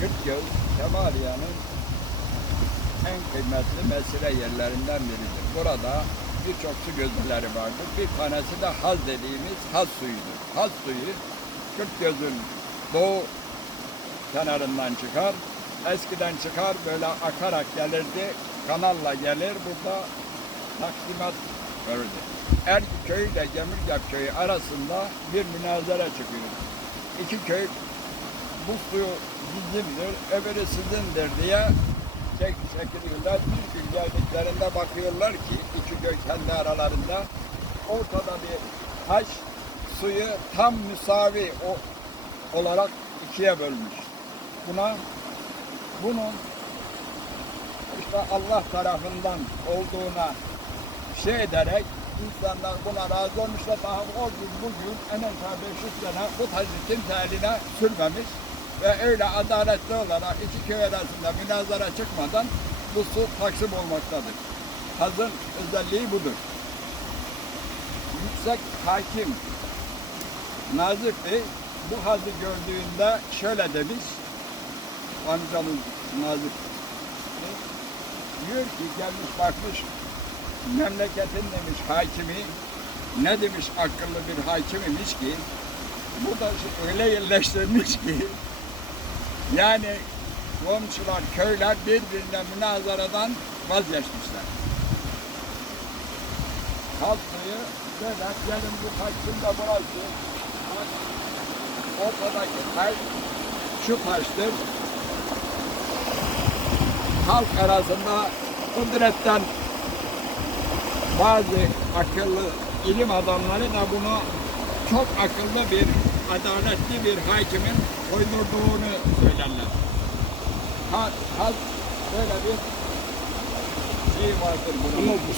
Kırkgöz, Kemaliya'nın en kıymetli mesire yerlerinden biridir. Burada birçok su gözleri vardır. Bir tanesi de haz dediğimiz haz suyudur. Haz suyu Kırkgöz'ün doğu kenarından çıkar. Eskiden çıkar böyle akarak gelirdi. Kanalla gelir burada taksimat görürdü. Erki köyü ile Gemirgap köyü arasında bir münazara çıkıyor. İki köy bu suyu bizimdir, öbürü sizindir diye çek, çekiliyorlar. Bir gün geldiklerinde bakıyorlar ki iki köy kendi aralarında ortada bir taş suyu tam müsavi o, olarak ikiye bölmüş. Buna bunun işte Allah tarafından olduğuna şey ederek insanlar buna razı olmuşlar. Daha o gün bugün en aşağı 500 sene bu taşı kimse sürmemiş ve öyle adaletli olarak iki köy arasında münazara çıkmadan bu su taksim olmaktadır. Hazın özelliği budur. Yüksek hakim Nazif Bey bu hazı gördüğünde şöyle demiş amcamız Nazif Bey, diyor ki gelmiş bakmış memleketin demiş hakimi ne demiş akıllı bir hakim imiş ki bu da öyle yerleştirmiş ki yani komşular, köyler birbirine münazaradan vazgeçmişler. Halk suyu böyle gelin bu taşın da burası. Ortadaki taş şu taştır. Halk arasında kudretten bazı akıllı ilim adamları da bunu çok akıllı bir, adaletli bir hakimin koydurduğunu söylerler. Ha, ha böyle bir şey vardır bunun. Ama bu